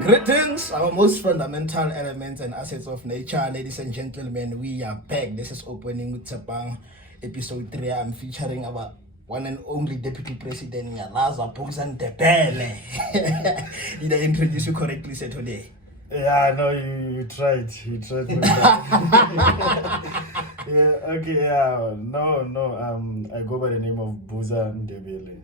Greetings, our most fundamental elements and assets of nature, ladies and gentlemen. We are back. This is opening with Tsepang, episode 3. I'm featuring our one and only deputy president, Buza Ndebele. Did I introduce you correctly, sir, today? Yeah, no, you tried. You tried. Yeah, okay, yeah. No, I go by the name of Buza Ndebele.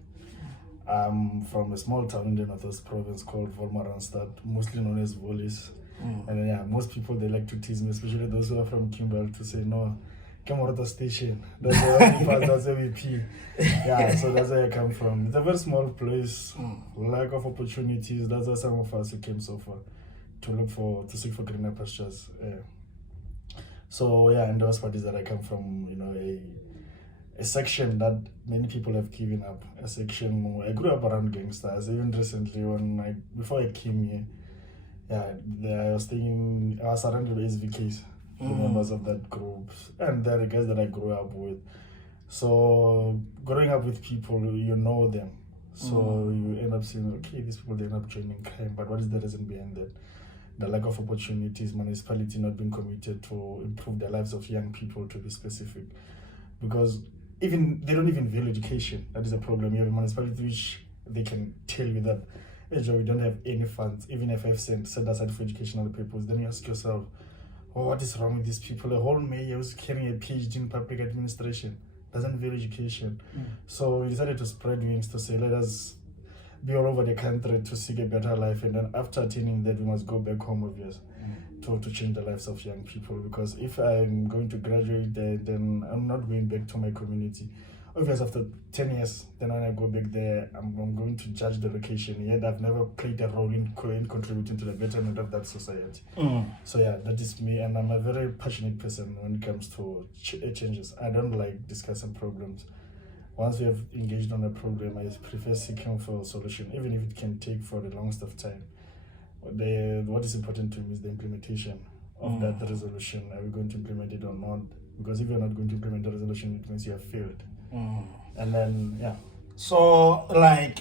I'm from a small town in the Northwest province called Volmaranstad, mostly known as Volis. And yeah, most people, they like to tease me, especially those who are from Kimberley, to say, no, come out of the station. That's where we pee. Yeah, so that's where I come from. It's a very small place, lack of opportunities. That's why some of us came so far to seek for greener pastures. So yeah, and those parties that I come from, you know, a section that many people have given up. A section, I grew up around gangsters. Even recently, before I came here, I was surrounded by SVKs, the members of that group, and they're the guys that I grew up with. So growing up with people, you know them. So you end up saying, okay, these people, they end up joining crime, but what is the reason behind that? The lack of opportunities, municipality not being committed to improve the lives of young people, to be specific. Because they don't even value education. That is a problem. You have a municipality which they can tell you that, hey Joe, we don't have any funds, even if 5 cents set aside for educational purposes. Then you ask yourself, what is wrong with these people? A whole mayor who's carrying a PhD in public administration doesn't value education. So we decided to spread wings to say, let us be all over the country to seek a better life, and then after attaining that, we must go back home, obviously, to change the lives of young people. Because if I'm going to graduate there, then I'm not going back to my community. Obviously, after 10 years, then when I go back there, I'm going to judge the location. Yet I've never played a role in contributing to the betterment of that society. So yeah, that is me, and I'm a very passionate person when it comes to changes. I don't like discussing problems. Once we have engaged on a problem, I prefer seeking for a solution, even if it can take for the longest of time. What is important to me is the implementation of that resolution. Are we going to implement it or not? Because if you're not going to implement the resolution, it means you have failed. And then, yeah. So, like,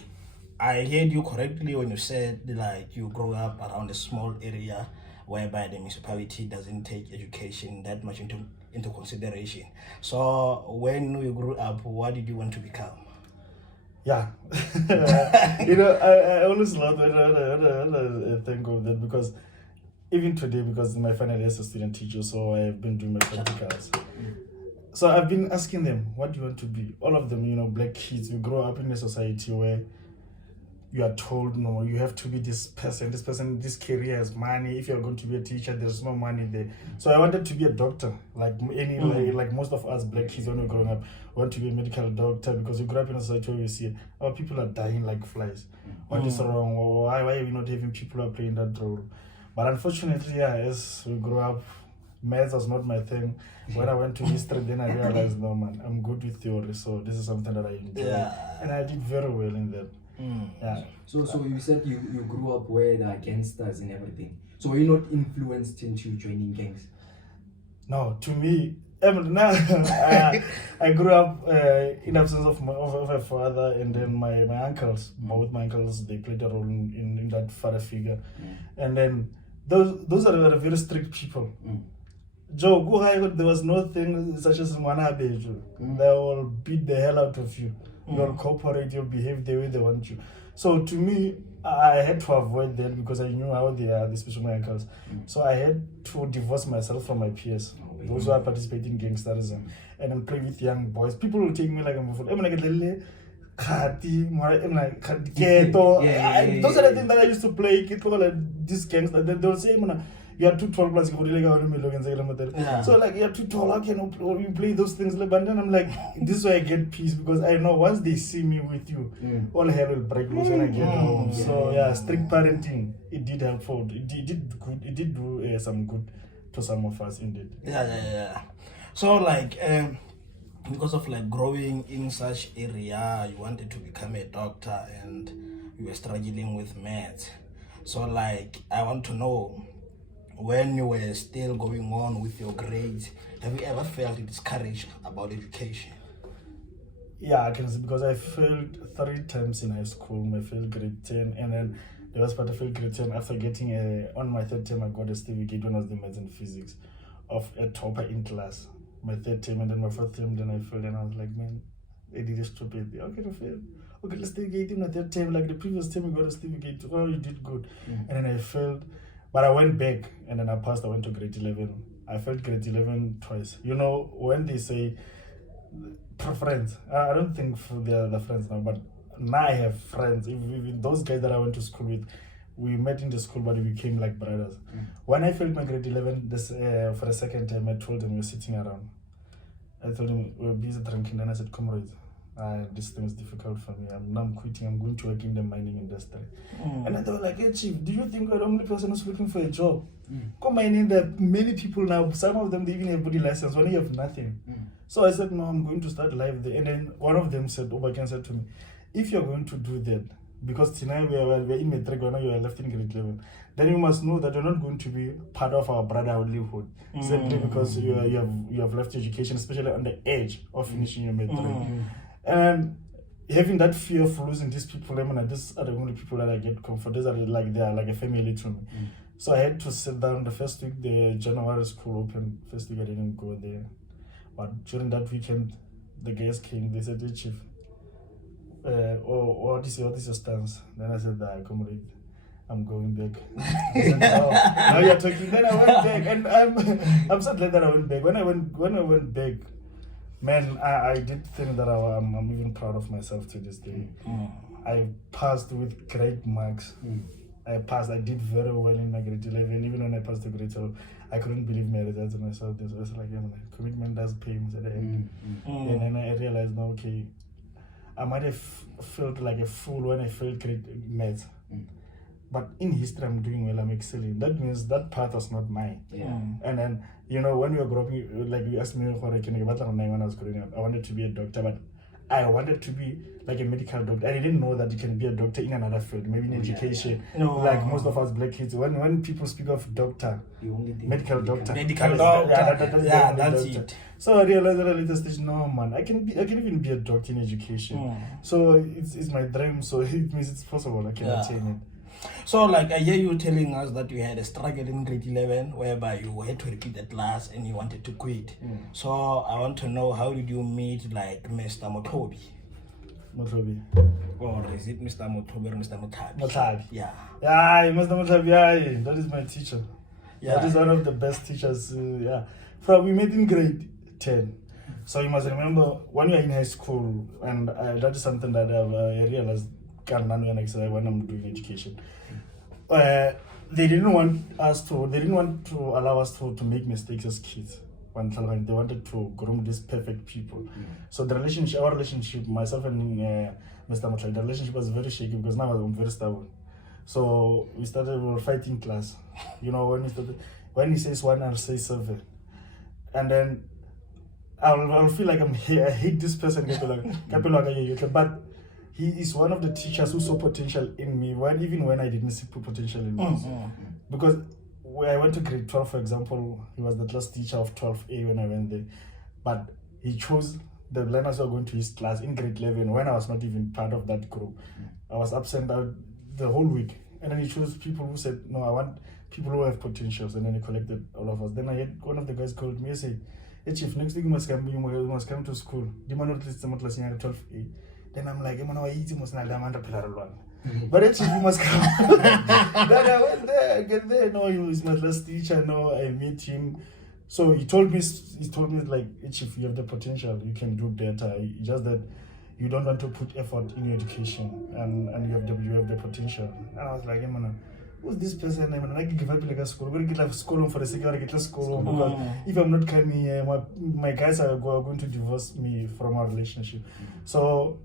I heard you correctly when you said, like, you grew up around a small area whereby the municipality doesn't take education that much into consideration. So when you grew up, what did you want to become? Yeah. You know, I always love when I think of that, because even today, because my final year as a student teacher, so I've been doing my practicals. So I've been asking them, what do you want to be? All of them, you know, black kids, we grow up in a society where you are told, no, you have to be this person, this career has money. If you're going to be a teacher, there's no money there. So I wanted to be a doctor, like most of us black kids when we're growing up, want to be a medical doctor, because we grew up in a society where we see our people are dying like flies. What is wrong? Why are we not having people who are playing that role? But unfortunately, yeah, as we grew up, maths was not my thing. When I went to history, then I realized, no man, I'm good with theory, so this is something that I enjoy. And I did very well in that. Yeah. So you said you grew up where there are gangsters and everything. So were you not influenced into joining gangs? No, to me, I grew up in absence of my father, and then my uncles. Both my uncles, they played a role in that father figure. And then those are very strict people. Joe, go high, there was no thing such as Mwanabejo. They will beat the hell out of you. You'll cooperate, you'll behave the way they want you. So to me, I had to avoid that because I knew how they are, especially my uncles. So I had to divorce myself from my peers, those who are participating in gangsterism, and then play with young boys. People will take me like I'm a fool. I'm like, those are the things that I used to play. People like this gangster, they'll say, you are too tall plus so like, you're too tall, how can you play those things? But then I'm like, this is why I get peace, because I know once they see me with you, all hell will break loose when I get home. So yeah, strict parenting, it did help for it did good, it did do some good to some of us indeed. Yeah. So like because of like growing in such area, you wanted to become a doctor and you were struggling with maths. So like I want to know, when you were still going on with your grades, have you ever felt discouraged about education? Yeah, I can say, because I failed 3 times in high school. I failed grade 10, and then the worst part, I failed grade 10 after getting on my third term, I got a certificate when I was doing maths and physics of a topper in class. My third term, and then my fourth term, then I failed, and I was like, man, I did a stupid. How can I fail? Okay, let's take it in my third term. Like the previous term, you got a certificate. Oh, you did good. And then I failed. But I went back, and then I passed. I went to grade 11. I failed grade 11 twice. You know, when they say friends, I don't think they're the friends now, but now I have friends. Even those guys that I went to school with, we met in the school, but we became like brothers. When I failed my grade 11 for the second time, I told them we were sitting around. I told him we were busy drinking, and I said, comrades, this thing is difficult for me. I'm quitting. I'm going to work in the mining industry. And then they were like, hey, Chief, do you think we're the only person who's looking for a job? Come mining, there are many people now. Some of them, they even have body license when you have nothing. So I said, no, I'm going to start life there. And then one of them said, Obakan said to me, if you're going to do that, because tonight we're in matric, now you are left in grade 11, then you must know that you're not going to be part of our brotherhood. Simply because you have left education, especially on the edge of finishing your matric. And having that fear of losing these people, I mean, these are the only people that I get comfort. These are like they are like a family to me. So I had to sit down. The first week the January school opened. First week I didn't go there, but during that weekend, the guys came. They said, "Hey, Chief, what is your stance?" Then I said, comrade, I'm going back. Said, now you're talking. Then I went back, and I'm so glad that I went back. When I went back, man, I did think that I'm even proud of myself to this day. I passed with great marks. I passed. I did very well in my grade 11. Even when I passed the grade 12, I couldn't believe my results myself. This was like, commitment does pay at the end. And then I realized, now, okay, I might have felt like a fool when I failed grade maths. But in history, I'm doing well, I'm excelling. That means that path was not mine. And then, you know, when we were growing up, like you asked me when I was growing up, I wanted to be a doctor, but I wanted to be like a medical doctor. I didn't know that you can be a doctor in another field, maybe in education. Like most of us black kids, when people speak of doctor, medical doctor. That's it. So I realized at a later stage, no man, I can even be a doctor in education. So it's my dream, so it means it's possible, I can attain it. So, like, I hear you telling us that you had a struggle in grade 11 whereby you had to repeat the class and you wanted to quit. So, I want to know, how did you meet, like, Mr. Motobi? Motobi. Or is it Mr. Motobi or Mr. Motabi? Motabi. Yeah. Yeah, Mr. Motabi, yeah, that is my teacher. Yeah. That is one of the best teachers. We met in grade 10. So, you must remember, when you're in high school, and that is something that I realized when I'm doing education. They didn't want to allow us to make mistakes as kids. They wanted to groom these perfect people. So our relationship, myself and Mr. Motley, the relationship was very shaky because now I'm very stubborn. So we were fighting class. You know, when he says one, I'll say seven. And then I'll feel like I hate this person, but he is one of the teachers who saw potential in me, even when I didn't see potential in me. Because when I went to grade 12, for example, he was the class teacher of 12A when I went there. But he chose the learners who were going to his class in grade 11 when I was not even part of that group. I was absent out the whole week. And then he chose people who said, no, I want people who have potentials. And then he collected all of us. Then I had one of the guys called me and said, hey, Chief, next week you must come to school. Do you want to list them at 12A? Then I'm like, but actually you must come. Then I went there, I get there. No, he was my class teacher. No, I met him. So he told me like, hey, Chief, you have the potential. You can do better. It's just that you don't want to put effort in your education, and you have the potential. And I was like, hey, man, who's this person? I can give up like a school. I'm going to get school for the sake of get school because if I'm not coming here, my guys are going to divorce me from our relationship. So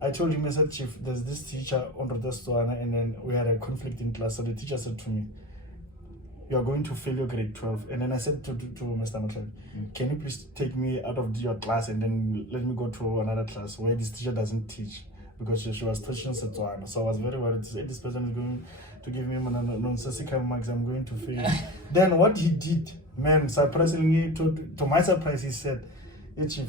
I told him, I said, Chief, there's this teacher under the store, and then we had a conflict in class. So the teacher said to me, you are going to fail your grade 12. And then I said to Mr. Motley, can you please take me out of your class and then let me go to another class where this teacher doesn't teach? Because she was teaching Setswana. So I was very worried to say, this person is going to give me nonsensical marks, I'm going to fail. Then what he did, man, surprisingly, to my surprise, he said, hey, Chief,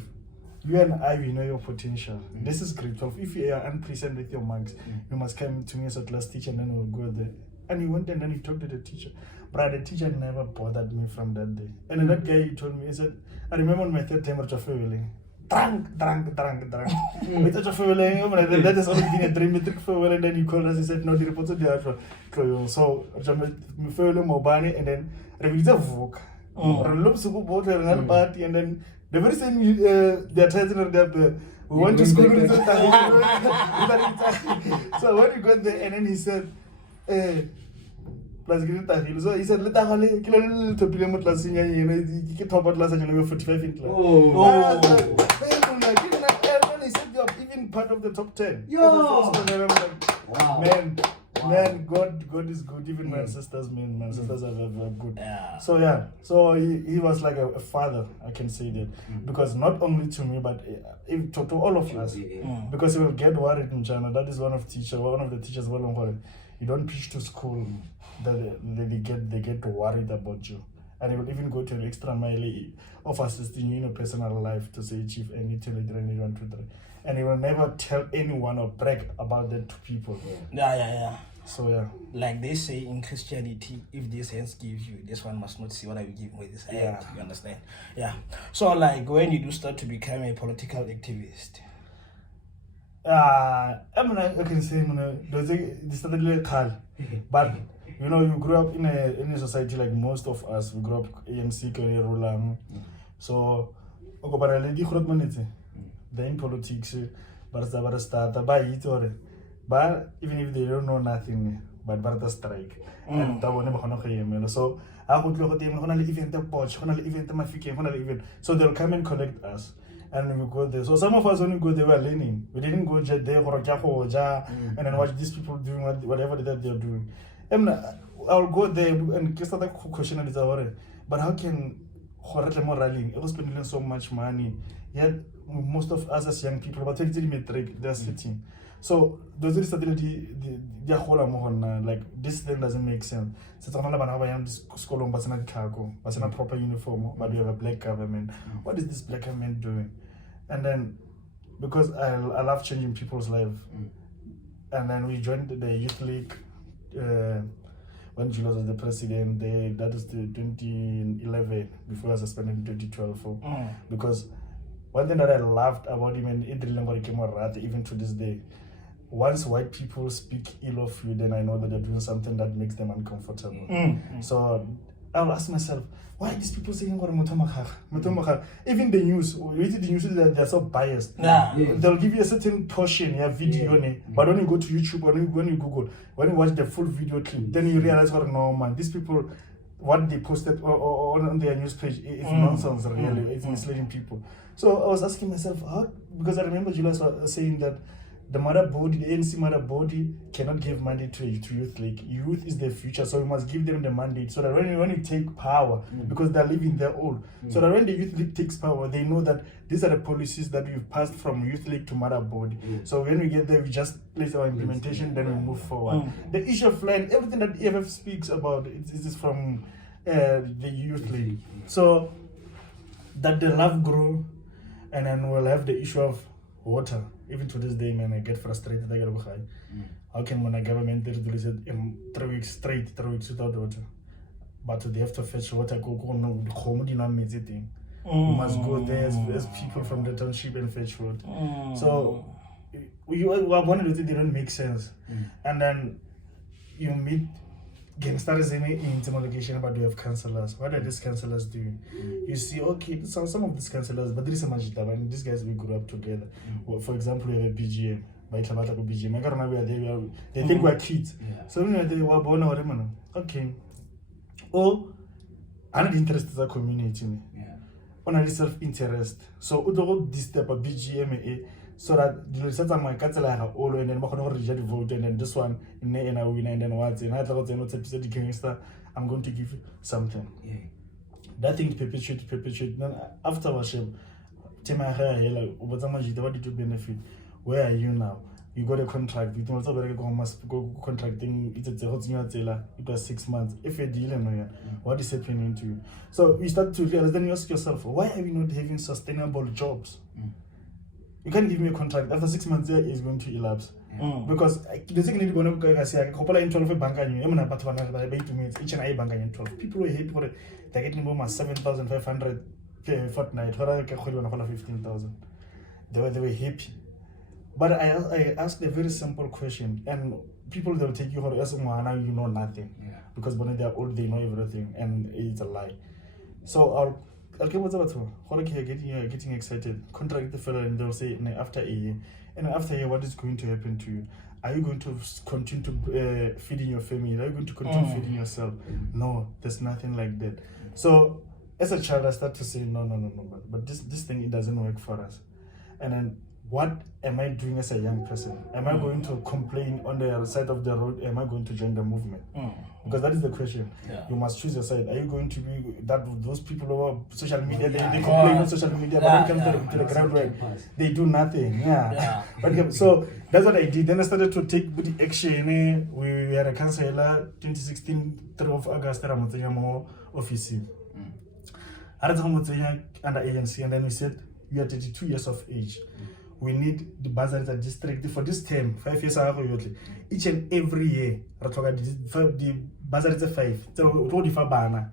you and I, we know your potential. This is grade 12. If you are unpresent with your marks, you must come to me as a class teacher and then we'll go there. And he went and then he talked to the teacher. But the teacher never bothered me from that day. And then that guy, he told me, he said, I remember on my third time at Jaffe drunk. With a Jaffe that has always been a dream metric for and then he called us, he said, no, the reports are there. So, Jaffe Mobani, and then Revisa Vok. Party, and then the very same they're trying to we went to school. So when we got there, and then he said, so he said, let us kill a little to play with class, you get top of class and you're 45 in class. And he said, you're even part of the top 10. Wow. Man, God is good. Even my sisters, my sisters are very good. Yeah. So yeah, so he was like a father, I can say that, because not only to me, but to all of us, because he will get worried in China. That is one of the teachers. You don't preach to school, that they get worried about you, and he will even go to an extra mile of assisting you in your personal life to say, Chief, I need to lead 1, 2, 3. And he will never tell anyone or brag about that to people. Yeah. So yeah. Like they say in Christianity, if this hand gives you, this one must not see what I will give with this hand. Yeah. You understand? Yeah. So like when you do start to become a political activist. I can say this started like Carl. But you know, you grew up in a society like most of us. We grew up ANC ruler. So they're in politics, but even if they don't know nothing, but the strike. And so I would look at them, so they'll come and collect us. And we go there. So some of us only go there, we were learning. We didn't go there and then watch these people doing whatever that they're doing. And I'll go there and just start question is but how can more rallying? It was spending so much money. Yet most of us as young people, but they're sitting. So those are like this thing doesn't make sense. School proper uniform, but we have a black government. What is this black government doing? And then because I love changing people's lives, and then we joined the youth league when Julius was the president. That is the 2011 before I was suspended in 2012. Because one thing that I loved about him, and even to this day, once white people speak ill of you, then I know that they're doing something that makes them uncomfortable. So I'll ask myself, why are these people saying even the news, that they're so biased. They'll give you a certain portion, video, but when you go to YouTube or when you Google, when you watch the full video clip, then you realize, no man, these people, what they posted on their news page is nonsense, really. It's misleading people. So I was asking myself, how? Because I remember Julius was saying that the mother body, the ANC mother body, cannot give mandate to youth. Like youth is the future, so we must give them the mandate so that when you take power, because they're living their own, so that when the youth league takes power, they know that these are the policies that we've passed from youth league to mother body. So when we get there, we just place our implementation, then we move forward. The issue of land, everything that EFF speaks about, it is from the youth league. So that the love grow, and then we'll have the issue of water. Even to this day, man, I get frustrated. How can when a government release it in 3 weeks straight, 3 weeks without water? But they have to fetch water, you must go there as people from the township and fetch water. So one of the things they don't make sense. And then you meet gangsters in location, but we have councillors. What are these councillors doing? You see, okay, so some of these councillors, but there is a majitaba, and these guys we grew up together. Well, for example, we have a BGM. They think we're kids. So when they were born, okay. Oh, I'm not interested in the community. On self-interest. So we don't disturb a BGM. So that the results are my cattle all and then reject the vote, and then this one and I win, and then what? And I thought I'm going to give you something. That thing perpetuate. Then after worship, what did you benefit? Where are you now? You got a contract. You also go contracting. It was 6 months. If you're dealing, what is happening to you? So you start to realize. Then you ask yourself, why are we not having sustainable jobs? You can't give me a contract. After 6 months, there is going to elapse. Because the second you want to say, I couple in 12 bank and you but each and I bank in 12. People were hate for it. They're getting almost 7,500 fortnight. 15,000. They were happy. But I asked a very simple question, and people they'll take you for as now you know nothing. Because when they're old, they know everything, and it's a lie. So I'll get what's about getting excited. Contract the fellow, and they'll say after a year. And after a year, what is going to happen to you? Are you going to continue to feeding your family? Are you going to continue feeding yourself? No, there's nothing like that. So as a child, I start to say, no. But this thing, it doesn't work for us. And then what am I doing as a young person? Am I going to complain on the side of the road? Am I going to join the movement? Because that is the question. You must choose your side. Are you going to be those people who are social media? They complain on social media, but when it comes to the ground where they do nothing. But so that's what I did. Then I started to take the action. We had a councillor 2016, 3 of August, office. Under ANC, and then we said you are 32 years of age. We need the Buza district for this term, 5 years ago. Each and every year, the Buza is 5.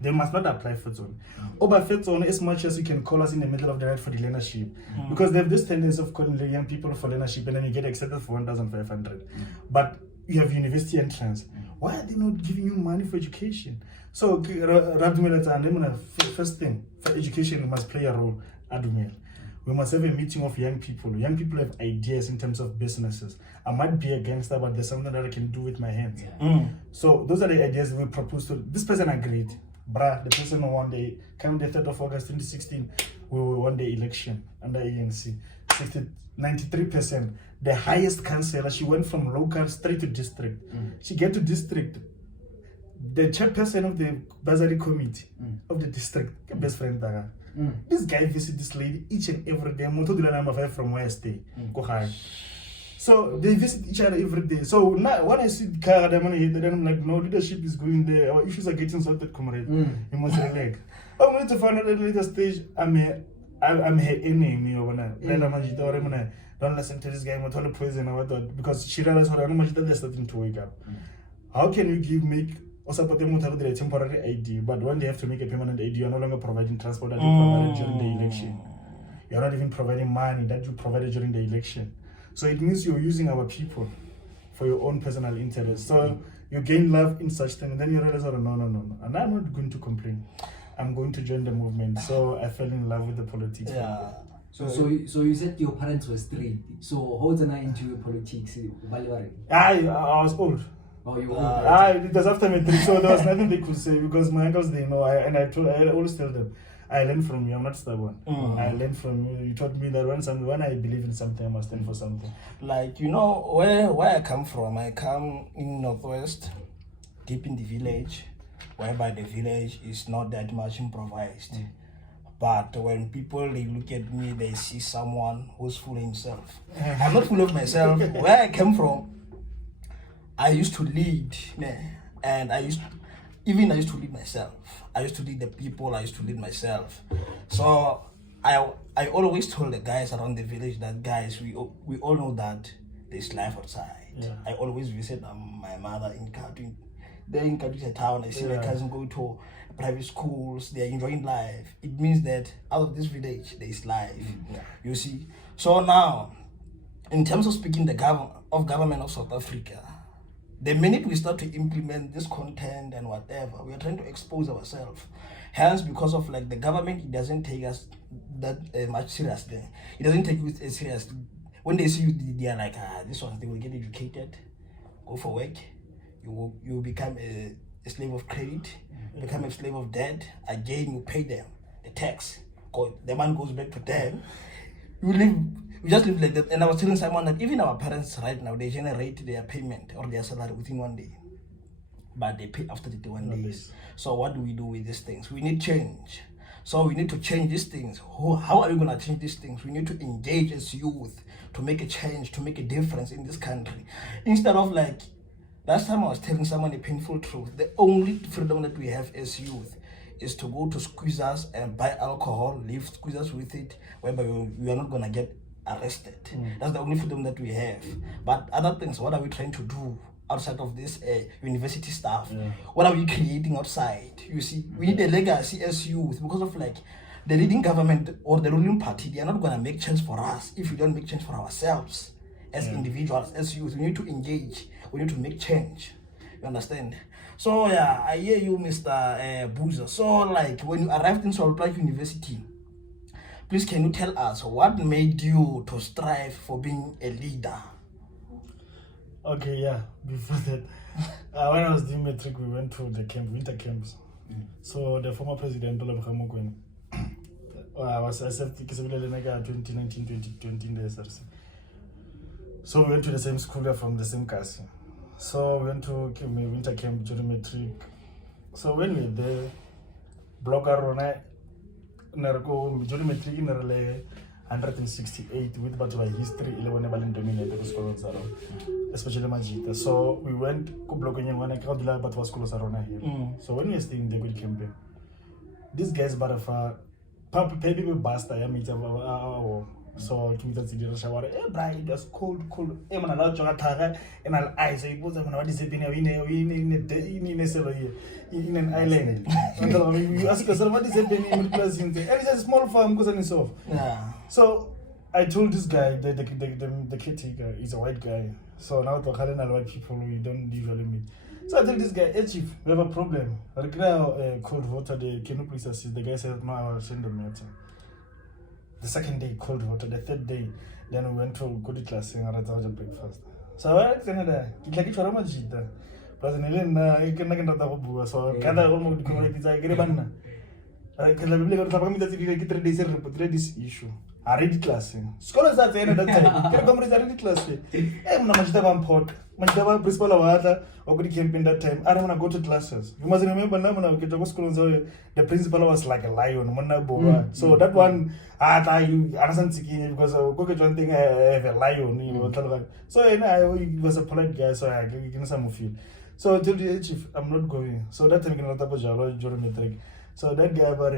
They must not apply for zone. Over zone as much as you can call us in the middle of the night for the leadership. Because they have this tendency of calling the young people for leadership and then you get accepted for 1,500. But you have university entrance. Why are they not giving you money for education? So, first thing, for education, we must play a role. We must have a meeting of young people. Young people have ideas in terms of businesses. I might be a gangster, but there's something that I can do with my hands. So those are the ideas we proposed to. This person agreed. The person who won the 3rd of August 2016, we won the election under ANC. 93%. The highest councillor, she went from local straight to district. She get to district. The chairperson of the Buza committee of the district, best friend Daga. This guy visits this lady each and every day. I'm from where I stay. So they visit each other every day. So now when I see car, then I'm like, no, leadership is going there. Our issues are getting sorted, comrade. You must relax. I'm going to find out at a later stage. I'm her enemy. Don't listen to this guy. I'm not poison or what, because she realized what I'm they're starting to wake up. How can you make also put them with a temporary ID, but when they have to make a permanent ID, you're no longer providing transport that you provided during the election. You're not even providing money that you provided during the election. So it means you're using our people for your own personal interest. So you gain love in such things, and then you realize, no. And I'm not going to complain. I'm going to join the movement. So I fell in love with the politics. So you said your parents were straight. So how did I into politics? I was old. Oh, you were it was after me, so there was nothing they could say because my uncles they know. I always tell them, I learned from you. I'm not stubborn. I learned from you. You taught me that when I believe in something, I must stand for something. Like where I come from. I come in Northwest, deep in the village, whereby the village is not that much improvised. But when people they look at me, they see someone who's full of himself. I'm not full of myself. Where I came from, I used to lead, and I used to lead myself. I used to lead the people. I used to lead myself. So I always told the guys around the village that guys, we all know that there's life outside. I always visit my mother in Katu. They're in Katu town. I see my cousin go to private schools. They're enjoying life. It means that out of this village there's life. You see. So now, in terms of speaking the government of South Africa. The minute we start to implement this content and whatever, we are trying to expose ourselves. Hence, because of like the government, it doesn't take us that much seriously. It doesn't take you seriously. When they see you, they are like, this one, they will get educated, go for work. You will become a slave of credit, become a slave of debt. Again, you pay them the tax. The man goes back to them. We just live like that. And I was telling someone that even our parents right now, they generate their payment or their salary within 1 day. But they pay after 31 days. So what do we do with these things? We need change. So we need to change these things. How are we going to change these things? We need to engage as youth to make a change, to make a difference in this country. Instead of like, last time I was telling someone a painful truth. The only freedom that we have as youth is to go to squeezers and buy alcohol, leave squeezers with it, whereby we are not going to get arrested. That's the only freedom that we have. But other things, what are we trying to do outside of this university stuff? What are we creating outside? You see, we need a legacy as youth, because of like the leading government or the ruling party, they are not going to make change for us if we don't make change for ourselves as individuals, as youth. We need to engage, we need to make change. You understand? So yeah, I hear you, Mr. Buza. So like when you arrived in Solpark University, please can you tell us what made you to strive for being a leader? Okay, yeah. Before that, when I was doing matric, we went to the camp, winter camps. So the former president, I was accepted 2019-2020 in the SRC. So we went to the same school from the same class. So we went to winter camp during matric. So when we were there, blocker during matric in 168 with but by history 11 balin dominated schools around, especially Majita. So we went to blocking one and Kaudila but was schools around here. So when we were staying in the good campaign, these guys but people basta I meet so Kimita shower, bright, it was cold, I'm allowed to attack and I'll eyes a put them what is it in an island. You ask yourself what is happening in class in there. And it's a small farm because it's off. So I told this guy, the caretaker, is a white guy. So now to Kalena white people we don't usually meet. So I told this guy, hey chief, we have a problem. I require cold water, the Kenu police assist. The guy said, no, I will send them meeting. The second day, cold water. The third day, then we went to good class and I had breakfast. So I went to Canada. It's like it's a Majita. Plus, I can get so Canada almost correct. I get a banana. I can this issue. I read class. Scholars at the end of that time. I read class. I'm not much of port. Much of principal of water or good camp in that time. I don't want to go to classes. You must remember now when I get to school, the principal was like a lion. So that one, I understand because I go get one thing, I have a lion. You know, so I was a polite guy, so I give some feel. So I told the chief, I'm not going. So that time I cannot during matric. So that guy about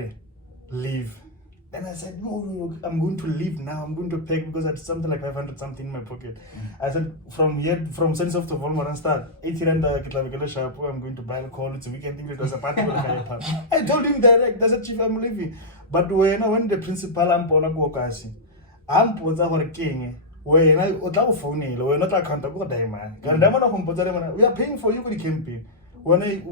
leave. And I said, no, I'm going to leave now. I'm going to pay because I had something like 500 something in my pocket. I said, from sense of the Volmar and start, 80 rand I'm going to buy alcohol. It's a weekend thing. It was a party. I told him direct, that's a chief, I'm leaving. But when I went the principal, I'm going to go kasi. I'm going to king. When I phone, we're not a contact with diamond. We are paying for you for the campaign. When I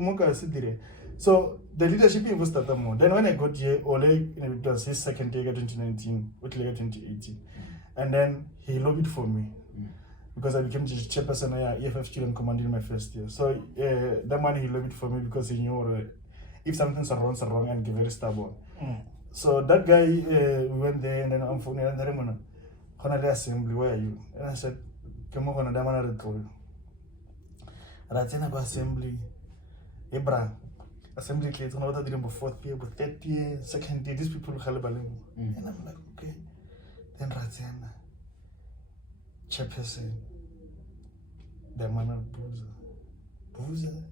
so the leadership was started more. Then when I got here, Ole, it was his second year 2019, with 2018. And then he lobbied for me because I became chairperson of EFF student command in my first year. So that man he lobbied for me because he knew if something's wrong and very stubborn. So that guy we went there and then I'm phone and then the assembly, where are you? And I said, come on, I'm going to call. Assembly, Ebra. Assembly kids, when I was doing 4th year, but 3rd year, 2nd year, these people and I'm like, okay. Then Raziana, chairperson, the man of Buza,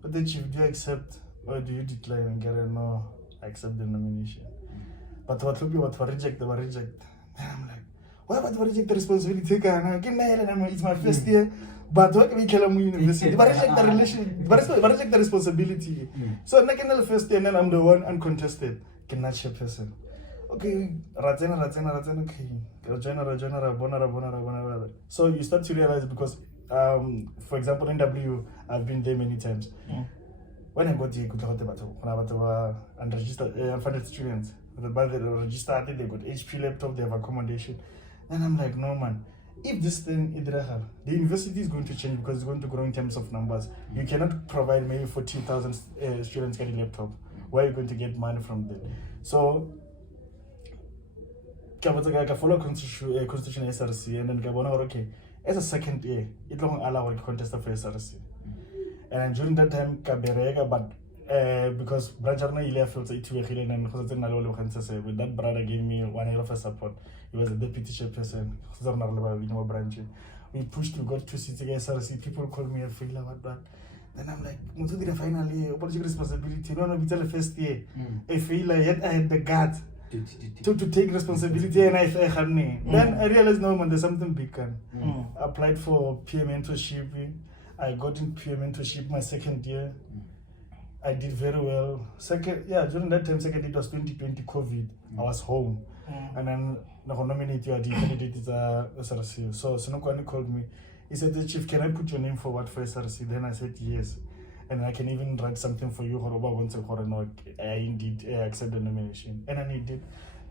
But then chief, do you accept or do you decline and get a no? I accept the nomination. But what reject, they were reject. And I'm like, why would I reject the responsibility? It's my first year. But what can we tell them university? But reject the relation, but reject the responsibility. So I can the first year and then I'm the one uncontested. Cannot chairperson. Okay, Ratena, okay. Bonara. So you start to realize because for example in W I've been there many times. When I got here, unregistered unfunded students. But they register, I think they got HP laptop, they have accommodation. And I'm like, no man. If this thing, the university is going to change because it's going to grow in terms of numbers. You cannot provide maybe 40,000 students getting laptop. Where are you going to get money from them? So, I follow constitution SRC and then okay, as a second year, it don't allow a contest for SRC. And during that time, but because Branjarna Ilya felt it and with that brother gave me 1 year of support. He was a deputy chairperson. We pushed, we got 2 seats against SRC. People called me a failure, but then I'm like, finally, what is your responsibility? No, it's the first year. A failure, yet I had the guts to take responsibility and then I realized no man, there's something big. I applied for peer mentorship. I got in peer mentorship my second year. I did very well. During that time, second it was 2020 COVID. I was home. And then the nominate you, I did candidate is SRC. So Sinokwani called me. He said, "The chief, can I put your name forward for SRC?" Then I said yes. And I can even write something for you. I indeed accept the nomination. And then he did.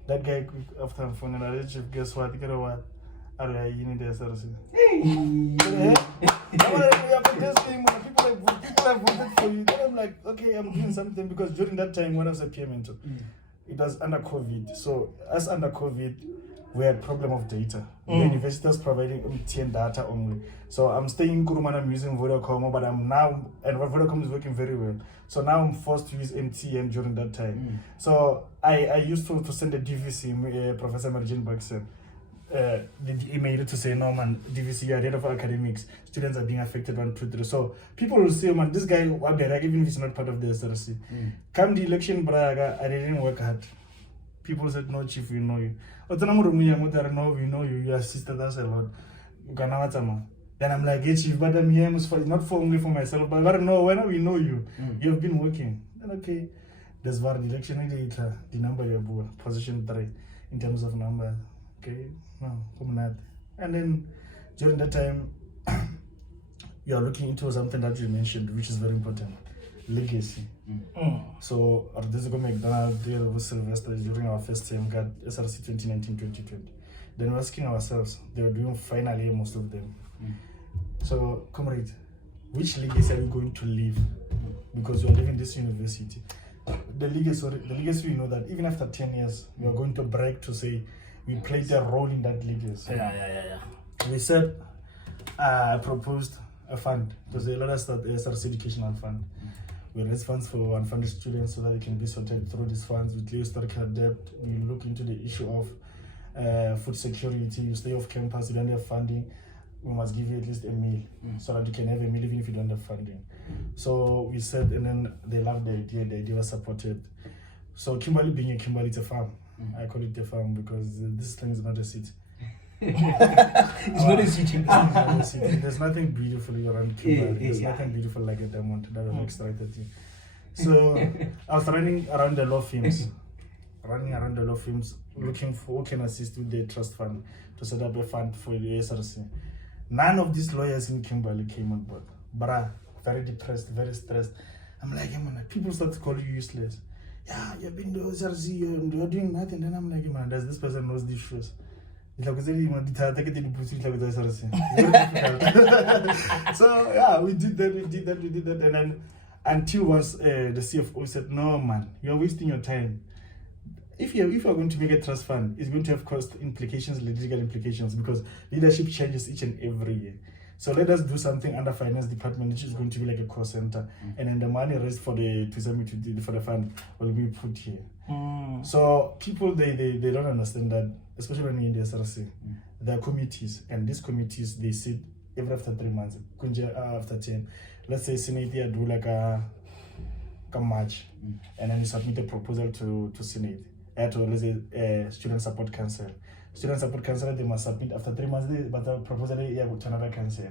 That guy after I'm phone and I said, "Chief, guess what? You know what? You need the SRC." People have voted for you. Then I'm like, okay, I'm doing something, because during that time when I was a peer mentor, it was under COVID. So as under COVID, we had problem of data. The university was providing MTN data only. So I'm staying in Kuruman, I'm using Vodacom, but I'm now, and Vodacom is working very well. So now I'm forced to use MTN during that time. So I used to send a DVC, Professor Marjin Baxen, the email to say, no man, DVC, you are head of academics, students are being affected 1, 2, 3. So people will say, man, this guy, even if he's not part of the SRC. Come the election, Braga, I didn't work hard. People said, no, chief, we know you. No, we know you, you assisted us a lot. Then I'm like, hey, chief, but I'm here, not for only for myself, but no, when we know you, you've been working. Then okay, there's the election later, the number you have, position 3 in terms of number. Okay, no, and then during that time, you are looking into something that you mentioned, which is very important. Legacy. So Ardesigo McDonald deal with Sylvester during our first time got SRC 2019-2020. Then we're asking ourselves, they were doing final year, most of them. So comrade, which legacy are we going to leave? Because you're leaving this university. The legacy we know that even after 10 years, we are going to brag to say we played a role in that legacy. We said, I proposed a fund to say, let us start the SRC educational fund. We raise funds for unfunded students so that they can be sorted through these funds. We clear historical debt. We look into the issue of food security. You stay off campus, you don't have funding, we must give you at least a meal so that you can have a meal even if you don't have funding. So we said, and then they loved the idea was supported. So Kimberley being a Kimberley, it's a farm. I call it a farm because this thing is not a city. It's not a city. There's nothing beautiful around Kimberley. There's nothing beautiful like a diamond that was extracted here. So I was running around the law firms, looking for who can assist with the trust fund to set up a fund for the SRC. None of these lawyers in Kimberley came on board. Very depressed, very stressed. I'm like, man, people start to call you useless. Yeah, you've been to SRC, you're doing nothing. And I'm like, man, does this person knows these shoes? So yeah, we did that, and then until once the CFO said, no man, you're wasting your time. If you're going to make a trust fund, it's going to have cost implications, legal implications, because leadership changes each and every year. So let us do something under finance department, which is going to be like a cost center, and then the money raised for the fund will be put here. So people they don't understand that, especially when in the SRC, there are committees, and these committees they sit every after 3 months, after 10. Let's say Senate do like a March, and then you submit a proposal to Senate, to let's say Student Support Council. Student Support Council, they must submit after 3 months, but the proposal to another council.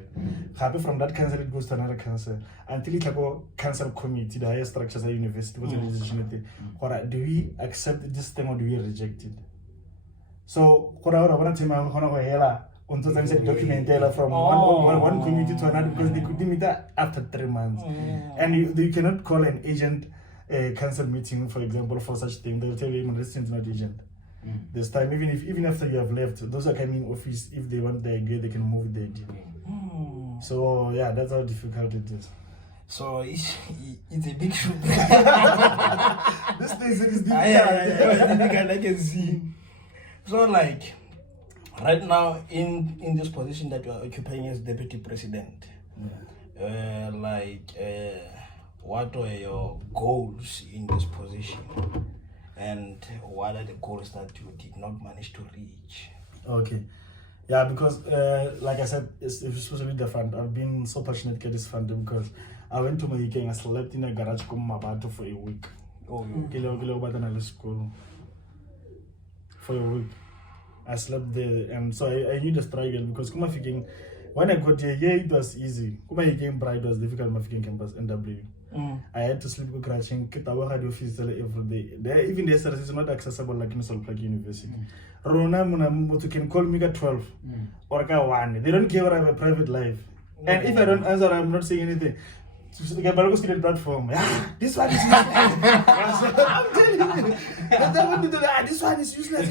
From that council, it goes to another council until it go council committee, the higher structures of university. Do we accept this thing or do we reject it? So, document from one committee to another, because they could meet that after 3 months. And you cannot call an agent a council meeting, for example, for such thing. They will tell you, this is not agent. This time, even after you have left, those are coming in office. If they want the idea, they can move the idea. So yeah, that's how difficult it is. So it's a big shoe. This thing is difficult. I can see. So like right now in this position that you are occupying as deputy president, what were your goals in this position? And what are the goals that you did not manage to reach? Okay. Yeah, because like I said, especially the fund, I've been so passionate to get this fund because I went to my UK and I slept in a garage for a week. Oh, school. for a week. I slept there, and so I knew the struggle because when I got here, it was easy. Kuma came bright, it was difficult. Mafiking campus NW. I had to sleep with crashing. Kitawa had office every day. Even the SRC is not accessible like in Solplaki University. Rona Munamutu can call me at 12 or 1. They don't care I have a private life. And if I don't answer, I'm not saying anything. The platform. This one is useless. I'm telling you. This one is useless.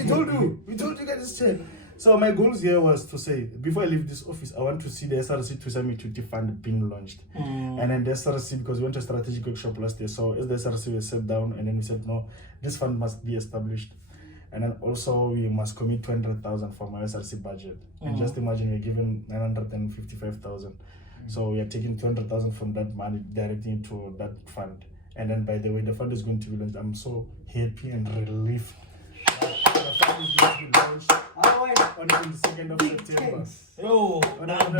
We told you guys this check. So my goals here was to say, before I leave this office, I want to see the SRC 2020 fund being launched. And then the SRC, because we went to a strategic workshop last year, so as the SRC we sat down and then we said, no, this fund must be established. And then also we must commit 200,000 for my SRC budget. And just imagine we're given 955,000. So we are taking 200,000 from that money directly into that fund. And then, by the way, the fund is going to be launched. I'm so happy and relieved. The fund is going to be launched on the 22nd of September. Yo,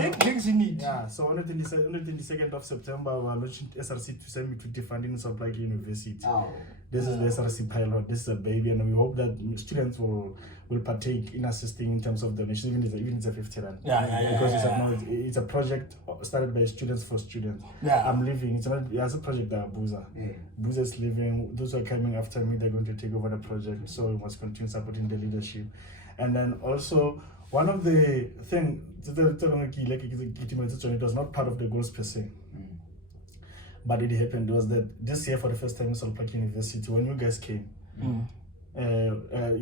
big things in it. Yeah, so on the 22nd of September, we are launching SRC to send me to the funding in Solplaki University. This is the SRC pilot. This is a baby, and we hope that students will partake in assisting in terms of donation, even it's a 50 rand. Because it's a project started by students for students. I'm leaving. It's a project that Buza. Buza is leaving. Those who are coming after me, they're going to take over the project. So we must continue supporting the leadership. And then also, one of the things, it was not part of the goals per se. But it happened was that this year, for the first time in Solplaki University, when you guys came, you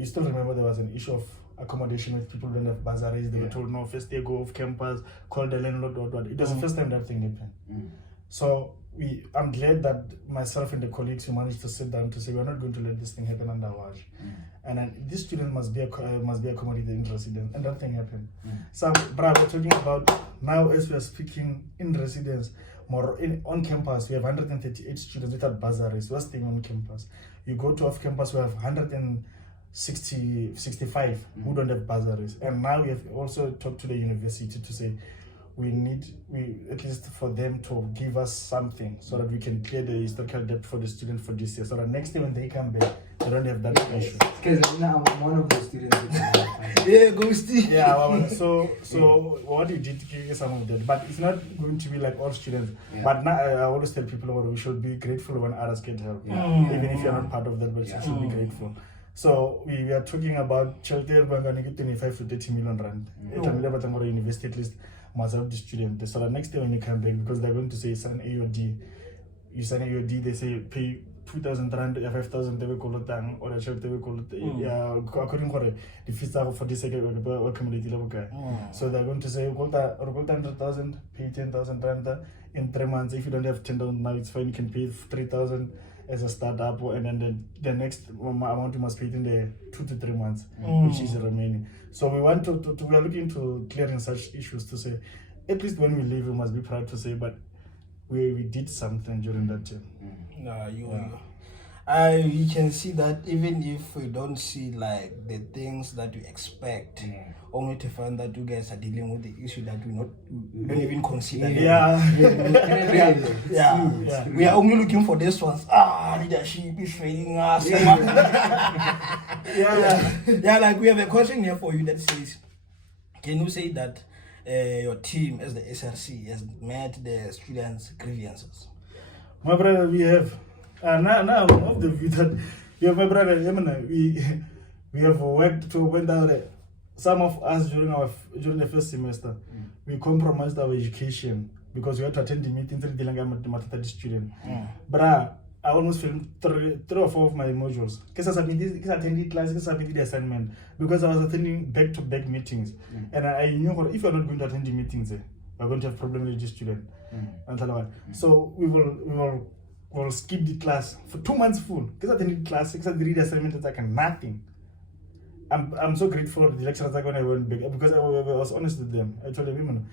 still remember there was an issue of accommodation with people who don't have bursaries. They were told, no, first they go off campus, call the landlord, It was the first time that thing happened. So I'm glad that myself and the colleagues, we managed to sit down to say, we're not going to let this thing happen under watch. And then this student must be accommodated in residence. And that thing happened. So, we're talking about now as we are speaking in residence, on campus, we have 138 students without bursaries. We're staying on campus. You go to off campus, we have 165 who don't have bursaries. And now we have also talked to the university to say, we at least for them to give us something so that we can clear the historical debt for the student for this year. So that next year when they come back, they don't have that issue. Because now I'm one of the students. Ghosty. So what we did give you some of that, but it's not going to be like all students. But now I always tell people we should be grateful when others get help, even if you're not part of that. But you should be grateful. So we are talking about shelter 25 to 30 million rand. University at least must help the student. So the next day when you come back, because they're going to say sign AOD, you sign AOD, they say pay 2,000 rand, 5,000 they will call it down, or a check they will call it, according to the fees for this community level. So they're going to say, 100,000, pay 10,000 rand in 3 months. If you don't have 10,000 now, it's fine, you can pay 3,000 as a startup, and then the next amount you must pay in the 2 to 3 months, which is remaining. So we want we are looking to clearing such issues to say, at least when we leave, we must be proud to say, but we did something during that time. You can see that even if we don't see like the things that we expect, only to find that you guys are dealing with the issue that we don't even consider. We are only looking for this ones. Leadership is failing us. Like we have a question here for you that says, can you say that your team as the SRC has met the students' grievances? My brother, we have. Now I'm of the view that my brother, we have worked to went out. Some of us during the first semester, we compromised our education because we had to attend the meetings with the student. But I almost filmed 3 or 4 of my modules. Because I attended class, because I attended the assignment, because I was attending back-to-back meetings. And I knew if you're not going to attend the meetings, we're going to have problems with the student. So we'll skip the class for 2 months full. Because I attended class, because I did the assignment, it's like nothing. I'm so grateful for the lecturers when I went back, because I was honest with them. I told them,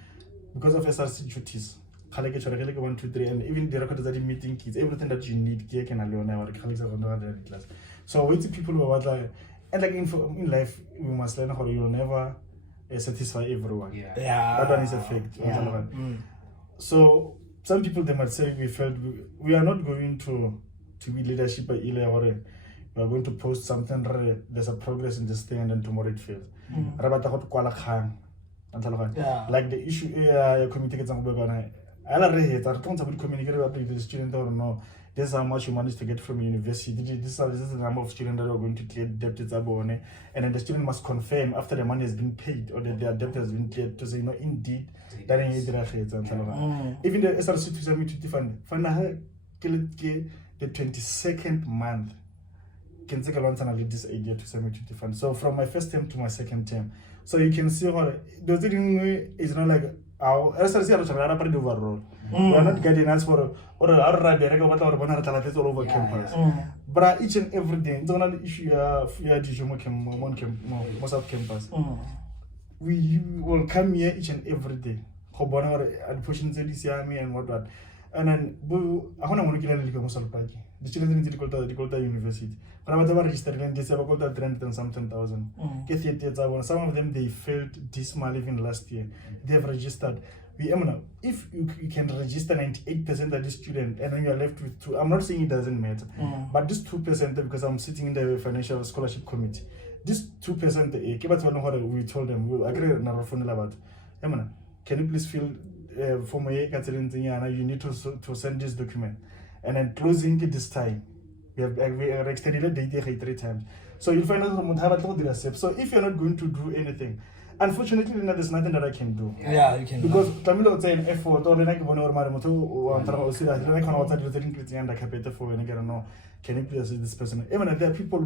because of SRC duties, 1, 2, 3, and even the records that meeting kids, everything that you need, so with people who are like, and like in life, we must learn how you'll never satisfy everyone. That one is a fact. So some people, they might say we are not going to be leadership by Ile or we are going to post something, there's a progress in this thing, and then tomorrow it fails. Like the issue communicate I don't communicate with the student or no. This is how much you manage to get from university. This is the number of students that are going to clear debt, and then the student must confirm after the money has been paid or that their debt has been cleared to say, no, indeed, that ain't even the SRC fund, the 22nd month, can take a long time to lead this idea to submit to fund. So from my first term to my second term, so you can see how the thing is not like our SRC overall. We are not guiding us for or our direct all over campus. But each and every day, it's not an issue most of campus. We will come here each and every day. Pushing this and what. And then I want to get a little party. The children in the university. But I was registered and they said about 300 and something thousand. Some of them they failed dismal even last year. They have registered. If you can register 98% of the student and then you are left with 2, I'm not saying it doesn't matter, but this 2%, because I'm sitting in the financial scholarship committee, this 2%, we told them, we agree about, can you please fill for my you need to send this document, and then closing it this time. We are extended the date 3 times. So you'll find out. So if you're not going to do anything, unfortunately, there's nothing that I can do. Yeah, you can. Because Tamil would say an effort or like one or Maramoto or can you please assist this person? Even there are people,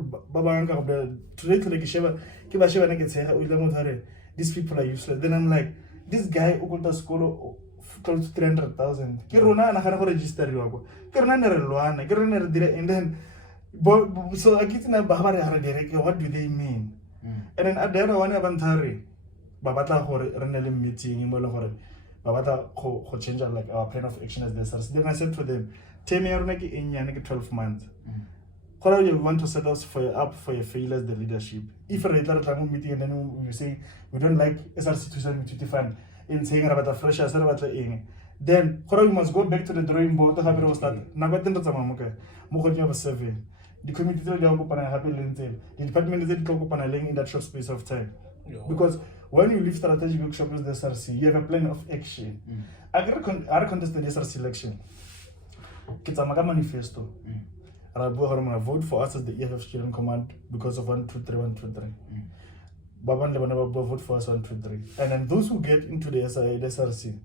these people are useless. Then I'm like, this guy who got a score close to 300,000. Kiruna and I can register you. And then, so I get in a Bahari, what do they mean? And then at the other one, Avantari. Babata hore renele meeting babata ho change like our plan of action as the SRC. Then I said to them, tell me 12 months. How you want to set us up for your failures, the leadership? If a later meeting and then you say we don't like SRC to fund in saying about a fresh as then you must go back to the drawing board to have it start. Now a survey. The committee will go happy lentil. The department is go in that short space of time. Because when you leave strategic workshop with the SRC, you have a plan of action. I contested the SRC election. It's a manifesto. I vote for us as the EFF Student Command because of 1, 2, 3, 1, 2, 3. Baban Lebanaba vote for us 1, 2, 3. And then those who get into the SRC,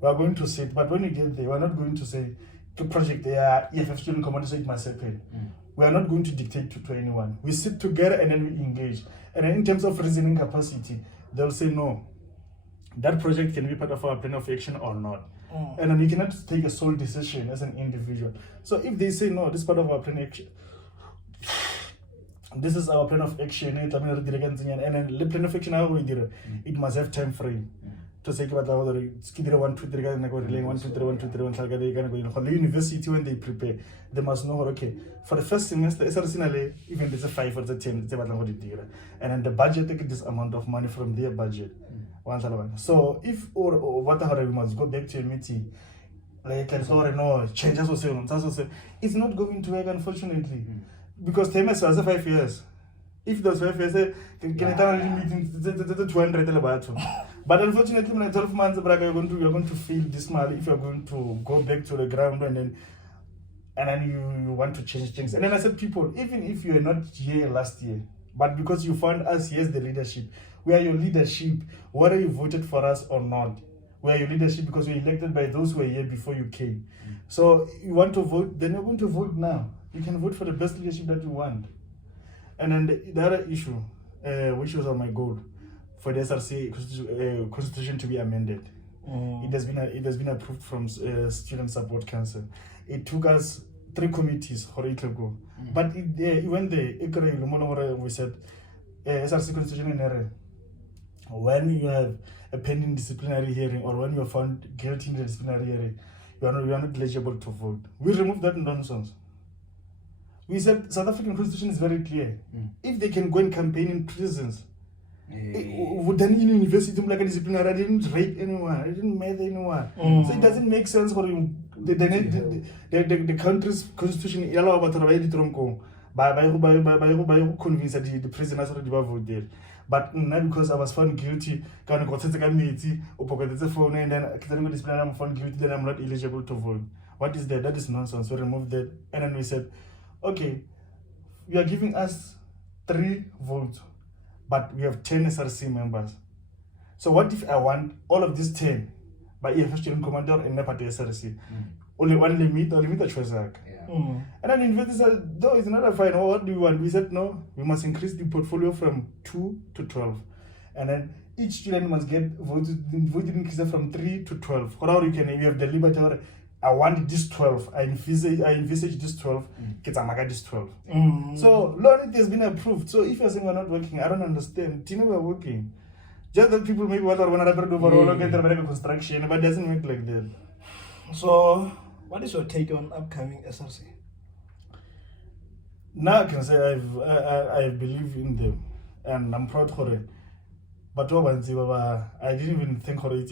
we are going to sit. But when you get there, we are not going to say to project the EFF Student Command so it must happen. We are not going to dictate to anyone. We sit together and then we engage. And in terms of reasoning capacity, they'll say no. That project can be part of our plan of action or not. And then you cannot take a sole decision as an individual. So if they say no, this is part of our plan of action. This is our plan of action. And then the plan of action, how we do it must have time frame. To say about 1, 2, 3, 1, 2, 3, 1, 2, 3, 1, 2, 3, 1, 2, 3, the university when they prepare, they must know okay, for the first semester, even there's a 5 or the 10, and then the budget take this amount of money from their budget. So if or whatever we must go back to a meeting, like no changes or it's not going to work unfortunately. Because time is 5 years. If those 5 years can meeting 200 but unfortunately, when 12 months you're going to feel dismal if you're going to go back to the ground and then you want to change things. And then I said, people, even if you are not here last year, but because you found us here's the leadership, we are your leadership, whether you voted for us or not. We are your leadership because we elected by those who were here before you came. So you want to vote, then you're going to vote now. You can vote for the best leadership that you want. And then the other issue, which was on my goal, for the SRC constitution to be amended. It has been approved from Student Support Council. It took us 3 committees for it to go. But even we said SRC constitution in error. When you have a pending disciplinary hearing or when you are found guilty in the disciplinary hearing, you are not eligible to vote. We removed that nonsense. We said South African constitution is very clear. If they can go and campaign in prisons, then in university, like a disciplinary, I didn't rape anyone, I didn't murder anyone. So it doesn't make sense for you. The country's constitution allow about by convince the prisoners already voted. But now because I was found guilty, can I go to the committee, or pocket the phone, and then I'm found guilty, then I'm not eligible to vote. What is that? That is nonsense. We removed that. And then we said, okay, you are giving us 3 votes, but we have 10 SRC members. So what if I want all of these 10 by EFF student commander and NEPA to SRC? Only one limit a choice. And then investors said, though it's not a fine. What do we want? We said, no, we must increase the portfolio from 2 to 12. And then each student must get voted increase from 3 to 12. How you can, you have the liberty. I want this 12. I envisage this 12. Kitamaga this 12. So, Lord, it has been approved. So, if you're saying we're not working, I don't understand. Do you know we're working? Just that people maybe want to do overall construction, but it doesn't work like that. So, what is your take on upcoming SRC? Now I can say I believe in them, and I'm proud for it. But I didn't even think for it,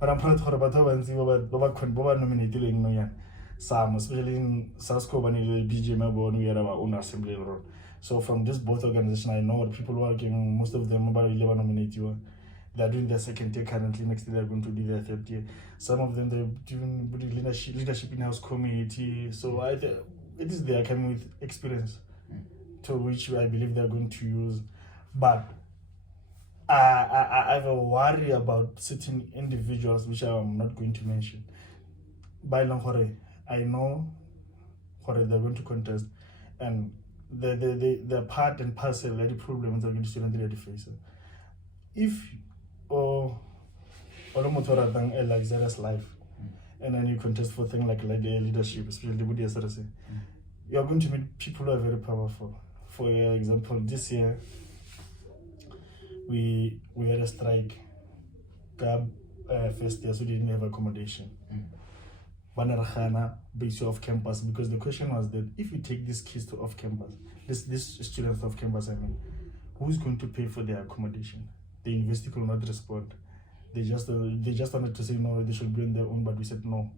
but I'm proud for it. Nominated some, especially in SASCO and BGM, we are our own assembly. So from this both organizations, I know people working, most of them about 11 nominated. They're doing their second year currently. Next year they're going to do their third year. Some of them they're doing leadership in house committee. So it is they are coming with experience, to which I believe they're going to use. But I have a worry about certain individuals which I'm not going to mention. By long I know they're going to contest, and the part and parcel of the problems they're going to student face. If or a luxurious life, and then you contest for things like leadership, especially the SRC, you are going to meet people who are very powerful. For example, this year we had a strike. First year, so we didn't have accommodation. Based off campus, because the question was that if you take these kids to off campus, this students off campus, who's going to pay for their accommodation? The university could not respond. They just wanted to say no, they should be on their own, but we said no,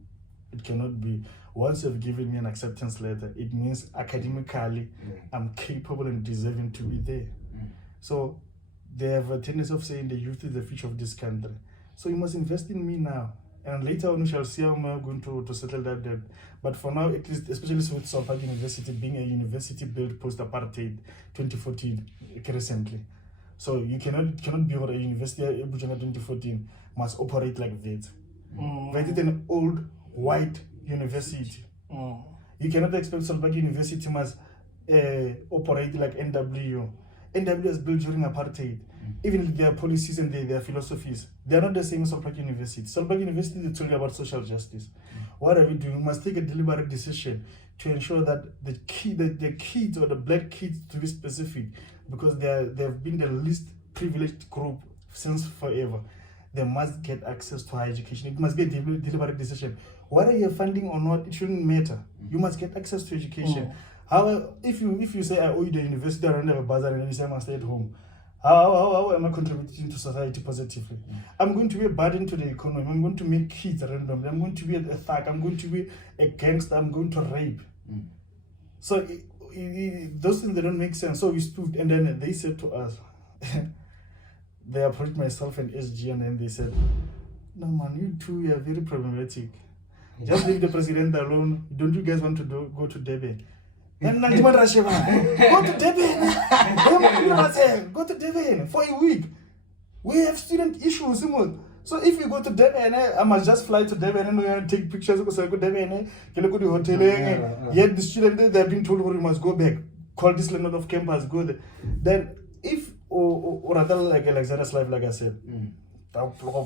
it cannot be. Once you've given me an acceptance letter, it means academically I'm capable and deserving to be there. So they have a tendency of saying the youth is the future of this country. So you must invest in me now. And later on we shall see how we are going to settle that debt. But for now, at least, especially with South Park University being a university built post-apartheid 2014 recently. So you cannot be a university in 2014 must operate like that. But it's an old white university. You cannot expect South Park University must operate like NW. NW was built during apartheid. Even their policies and their philosophies, they are not the same as South Park University. South Park University, they tell you about social justice. What are we doing? We must take a deliberate decision to ensure that the kids or the black kids, to be specific, because they have been the least privileged group since forever, they must get access to higher education. It must be a deliberate decision. Whether you're funding or not, it shouldn't matter. You must get access to education. How if you say I owe you the university, I don't have a bazar, and you say I must stay at home, how am I contributing to society positively? I'm going to be a burden to the economy. I'm going to make kids randomly. I'm going to be a thug. I'm going to be a gangster. I'm going to rape. So those things, they don't make sense. So we stood, and then they said to us, they approached myself and SG, and then they said, no man, you two, you are very problematic. Just leave the president alone. Don't you guys want to go to Ndebele? Go to Ndebele. Go to Ndebele for a week. We have student issues. So if you go to Ndebele, I must just fly to Ndebele and take pictures. Because I go to Ndebele, go to the hotel. Yet the students, they have been told, we must go back. Call this landlord of campus, go there. Then if, or rather like Alexander's life, like I said,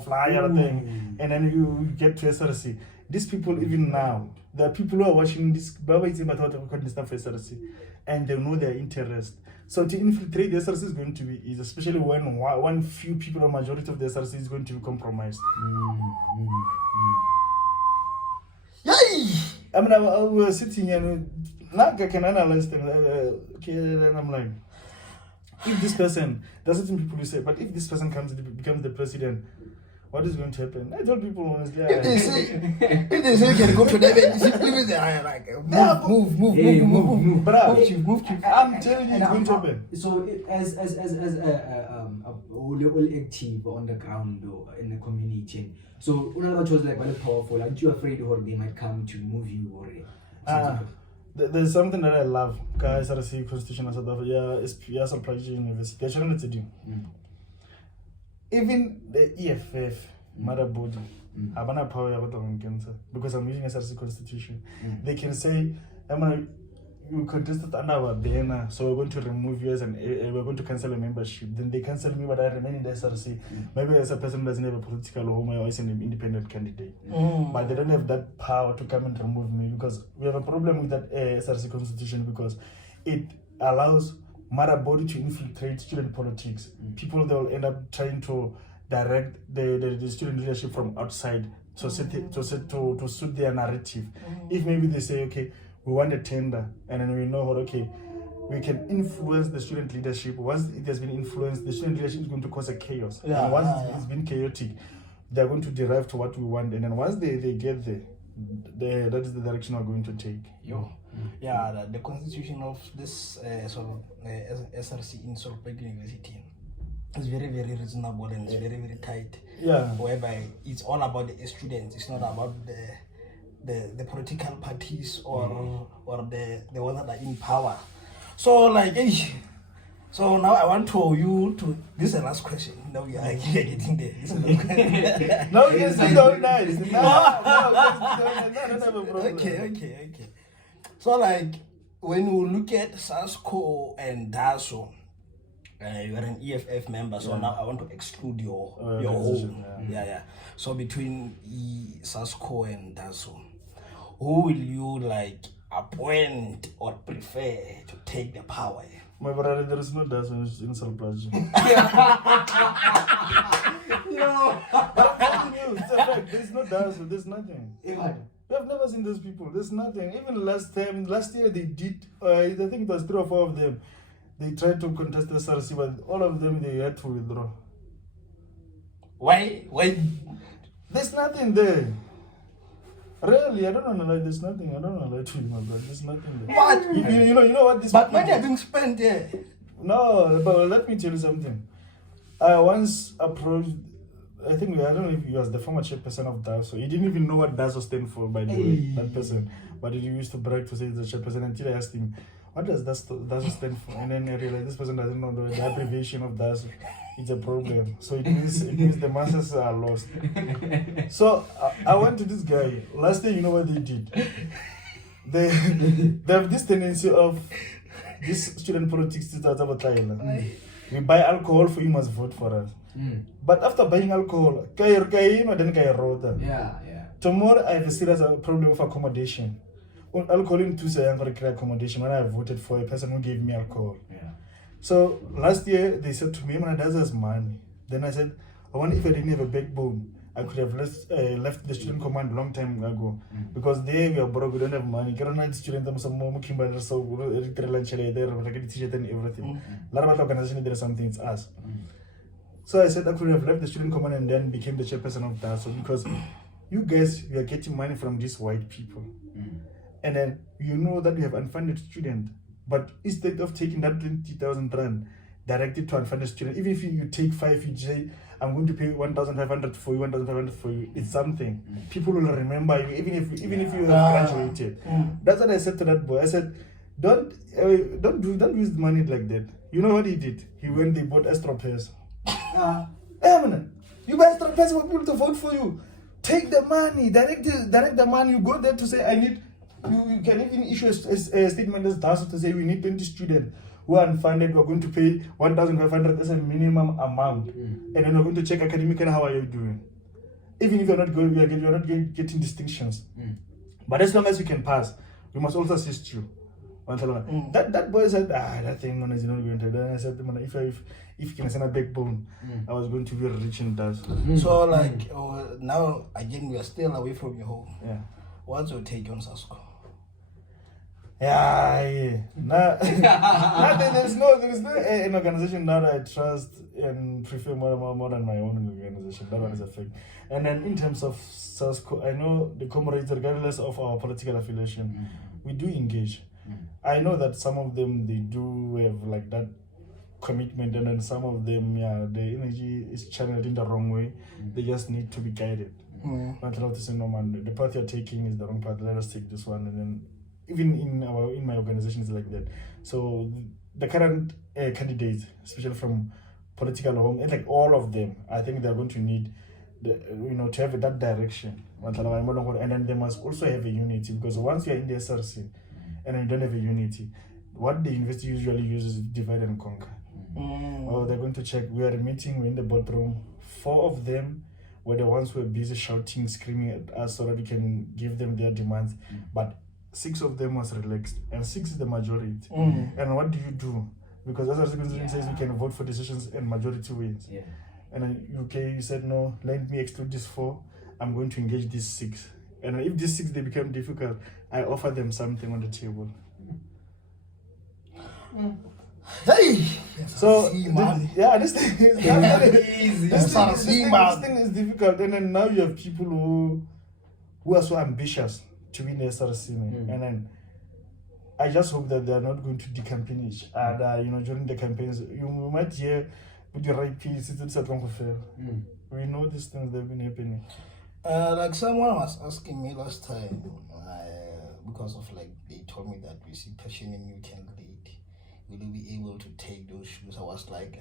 flyer thing, and then you get to SRC. These people, even now, there are people who are watching this, SRC, and they know their interest. So to infiltrate the SRC is going to be easy, especially when one few people, or majority of the SRC is going to be compromised. Yay! I mean, I was sitting here, now I can analyze them. And I'm like, if this person, there's certain people who say, but if this person becomes the president, what is going to happen? I told people honestly, If they say you can go to Ndebele, simply they are like, move. Bruh, I'm telling you, it's going to happen. So as all active on the ground or in the community, so another chose like very powerful. Aren't you afraid or they might come to move you or something? There's something that I love. SRC Constitution of South Africa, SPU, SRC University. They're trying to do. Even the EFF, mother body, have an power about cancer because I'm using SRC Constitution. They can say, you contested under our banner, so we're going to remove you and we're going to cancel a membership. Then they cancel me, but I remain in the SRC. Maybe as a person who doesn't have a political home or is an independent candidate. But they don't have that power to come and remove me because we have a problem with that SRC Constitution because it allows mother body to infiltrate student politics. People, they will end up trying to direct the student leadership from outside to suit their narrative. If maybe they say, okay, we want a tender, and then we know, okay, we can influence the student leadership. Once it has been influenced, the student leadership is going to cause a chaos. And once it's been chaotic, they're going to derive to what we want. And then once they get there, that is the direction we're going to take. Yeah, the constitution of this SRC in Solpeck University is very, very reasonable and it's very, very tight. Whereby it's all about the students. It's not about the political parties or the ones that are in power. So like, so now I want you to. This is the last question. Now we are getting there. This is the last question. No, you can still nice. No, Okay. So like, when you look at SASCO and DASO, you are an EFF member. So now I want to exclude your home. So between SASCO and DASO, who will you like appoint or prefer to take the power? My brother, there is no DASO in Salplaj. There's no DASO, there's nothing. We have never seen those people, there's nothing. Even last year they did, I think it was 3 or 4 of them. They tried to contest the SRC, but all of them, they had to withdraw. Why? There's nothing there. Really, I don't want to lie. There's nothing. I don't want to lie to you, my brother. There's nothing there. But you know what this. But money are being spent there. No, but let me tell you something. I once approached. I don't know if he was the former chairperson of DASO. He didn't even know what DASO stand for, by the way, that person. But he used to brag to say he's the chairperson until I asked him, what does DASO stand for? And then I realized this person doesn't know the abbreviation of DASO. It's a problem. So it means the masses are lost. So I went to this guy. Last year, you know what they did? They have this tendency of this student politics. We buy alcohol for you, must vote for us. But after buying alcohol, tomorrow I have a serious problem with accommodation. Alcohol in Tuesday, I'm going to create accommodation when I voted for a person who gave me alcohol. So last year they said to me, "Man, that has money." Then I said, "I wonder if I didn't have a backbone, I could have left the student command a long time ago because they we are broke, we don't have money. Can't student them some more Kimber so lunch there, t-shirt and everything. A lot of organization there is something it's us." So I said I could have left the student command and then became the chairperson of DASO because you guys we are getting money from these white people, and then you know that we have unfunded students. But instead of taking that 20,000 rand directed to unfunded students, even if you take 5, you say, I'm going to pay 1,500 for you, 1,500 for you, it's something. People will remember you, even if you have graduated. That's what I said to that boy. I said, don't use the money like that. You know what he did? He went, they bought extra pairs. You buy extra pairs for people to vote for you. Take the money, direct the money. You go there to say, I need. You can even issue a statement as DASO to say we need 20 students who are unfunded. We're going to pay 1,500 as a minimum amount, and then we're going to check academically how are you doing. Even if you're not going, you're not getting distinctions. But as long as you can pass, we must also assist you. That boy said, that thing is not going to do. I said, if you can send a backbone, I was going to be rich in DASO. So like now again we are still away from your home. Yeah. What's your take on SASCO? Yeah. There's no an organization that I trust and prefer more than my own organization. That one is a fact. And then in terms of SASCO, I know the comrades, regardless of our political affiliation, we do engage. I know that some of them, they do have like that commitment, and then some of them, the energy is channeled in the wrong way. They just need to be guided. But I love to say, no man, the path you're taking is the wrong path. Let us take this one. And then even in my organization is like that. So the current candidates, especially from political home, and like all of them, I think they're going to need to have that direction. And then they must also have a unity, because once you're in the SRC and you don't have a unity, what the university usually uses is divide and conquer. Oh, they're going to check. We are meeting, we're in the boardroom. 4 of them were the ones who were busy shouting, screaming at us so that we can give them their demands. But 6 of them was relaxed, and 6 is the majority. And what do you do? Because as our constitution says, we can vote for decisions and majority wins. And then UK said, no, let me exclude these 4. I'm going to engage these 6. And if these 6 they become difficult, I offer them something on the table. Hey! So this thing is easy. This thing is difficult, and then now you have people who are so ambitious to win the SRC, and then I just hope that they are not going to decampaign each other. During the campaigns, you might hear with the right piece, it's not going to fail. We know these things, they've been happening. Like someone was asking me last time, because of like they told me that we see passion in you can lead. Will you be able to take those shoes? I was like,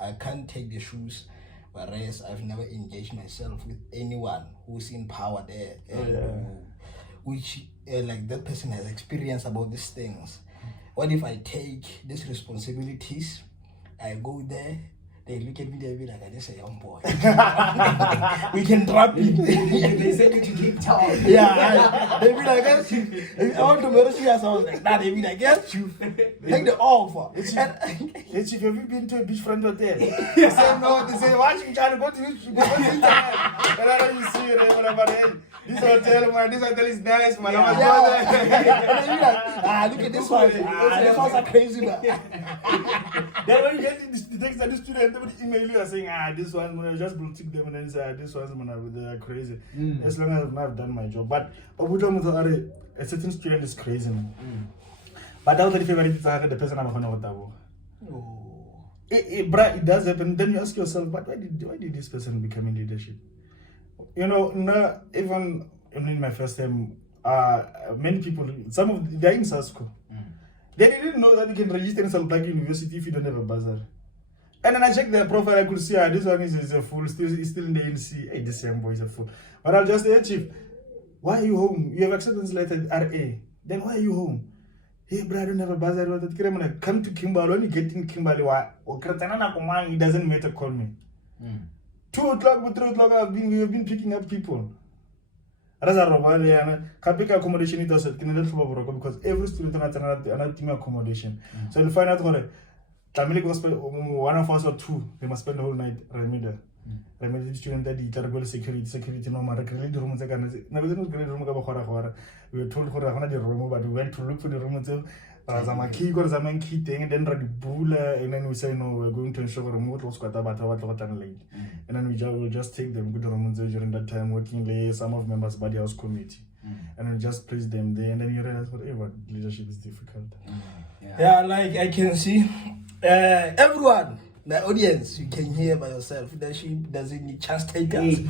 I can't take the shoes, whereas I've never engaged myself with anyone who's in power there, which like that person has experience about these things. What if I take these responsibilities, I go there, they look at me, they be like, I just say, young boy. We can trap it. They send you to Cape Town. They be like, yes, you. I want to marry you, as I was like, nah, they be like, yes, you. Take the offer. If have you been to a beachfront hotel? They say, no, they say, why you trying to go to the internet? And I know you see it, whatever. This hotel is nice, man. And then you like, look at this one. This one's a crazy one. Then when you get the text that the student, they would email you and saying, this one, man, just blue-tick them and then say, this one's, man, they're crazy. As long as I've done my job. But a certain student is crazy, man. But that's the favorite the person I'm going to it does happen. Then you ask yourself, but why did this person become in leadership? Even in my first time, many people, they're in SASCO. They didn't know that you can register in Salzburg University if you don't have a bursary. And then I checked their profile, I could see, this one is a fool, still in the NC. Hey, this young boy is a fool. But I'll just say, hey, Chief, why are you home? You have acceptance letter at RA. Then why are you home? Hey, bro, I don't have a bursary. Come to Kimberley. When you get in Kimberley, it doesn't matter, call me. 2 o'clock, 3 o'clock, we have been picking up people. Can pick accommodation it does because every student has another team accommodation. So you'll find out one of us or 2, they must spend the whole night remedial. Remedial student that the security no matter the room. We were told the room, but we went to look for the room. And then we say, no, we're going to ensure remote and then we will just take them good room during that time, working there, some of members body house committee. And then just place them there, and then you realize whatever leadership is difficult. Like I can see everyone, the audience, you can hear by yourself. Leadership doesn't need chance takers.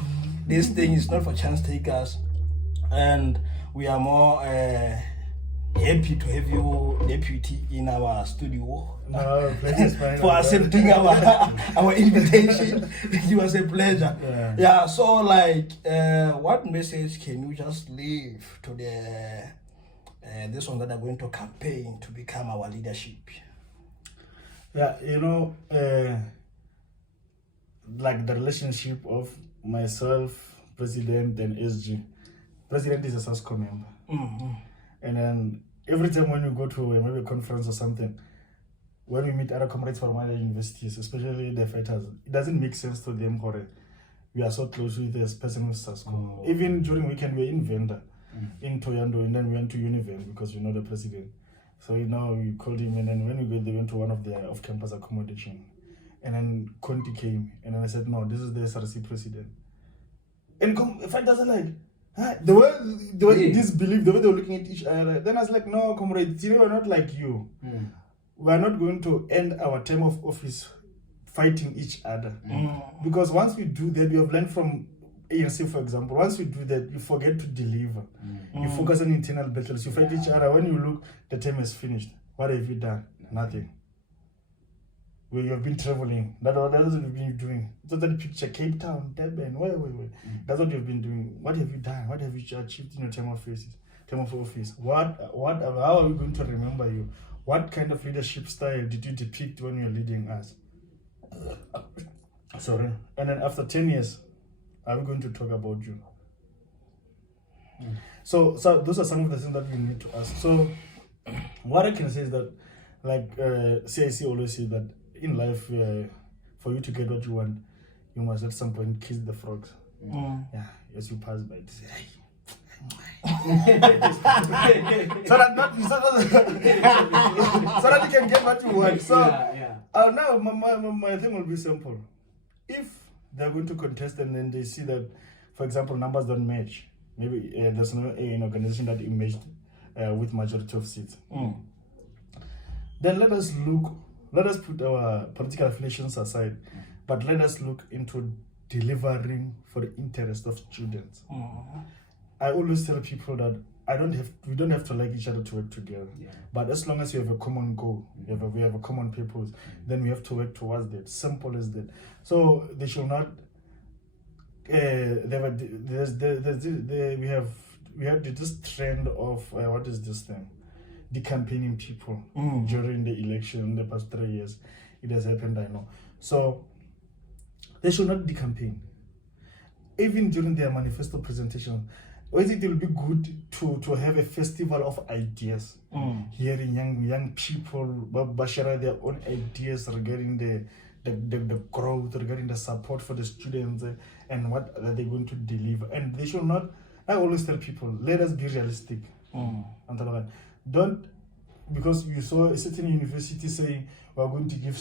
This thing is not for chance takers, and we are more happy to have you deputy in our studio for accepting our invitation. It was a pleasure. So like what message can you just leave to the this one that are going to campaign to become our leadership? Like the relationship of myself, president, and SG. President is a SASCO member. And then every time when we go to maybe a conference or something, when we meet other comrades from other universities, especially the fighters, it doesn't make sense to them we are so close with this person with SASCO. Even during weekend, we're in Venda, in Toyando, and then we went to Univen because we know the president. So we called him, and then when they went to one of their off-campus accommodation, and then Conti came, and then I said, no, this is the SRC president. And fighters are like, huh? The way disbelief, the way they were looking at each other. Then I was like, no, comrades, we're not like you. We're not going to end our term of office fighting each other. Because once we do that, we have learned from ANC, for example, once you do that, you forget to deliver. You focus on internal battles. You fight each other. When you look, the term is finished. What have you done? Nothing. Where you have been traveling. That's what you've been doing. So that picture, Cape Town, Durban, wait. That's what you've been doing. What have you done? What have you achieved in your term of office? How are we going to remember you? What kind of leadership style did you depict when you were leading us? Sorry. And then after 10 years, are we going to talk about you? So those are some of the things that we need to ask. So what I can say is that, like CIC always say that in life, for you to get what you want, you must at some point kiss the frogs. Yeah, as you pass by, to say, so that you can get what you want. So now my thing will be simple. If they're going to contest and then they see that, for example, numbers don't match, maybe there's no an organization that emerged with majority of seats, then let us put our political affiliations aside, but let us look into delivering for the interest of students. I always tell people that we don't have to like each other to work together. But as long as you have a common goal, we have a common purpose, then we have to work towards that. Simple as that. So they should not. We have this trend of what is this thing? Decampaigning people during the election in the past 3 years. It has happened, I know. So they should not decampaign. Even during their manifesto presentation, I think it will be good to have a festival of ideas. Hearing young people share their own ideas regarding the growth, regarding the support for the students, and what are they going to deliver. And they should not. I always tell people, let us be realistic. Don't, because you saw a certain university saying we're going to give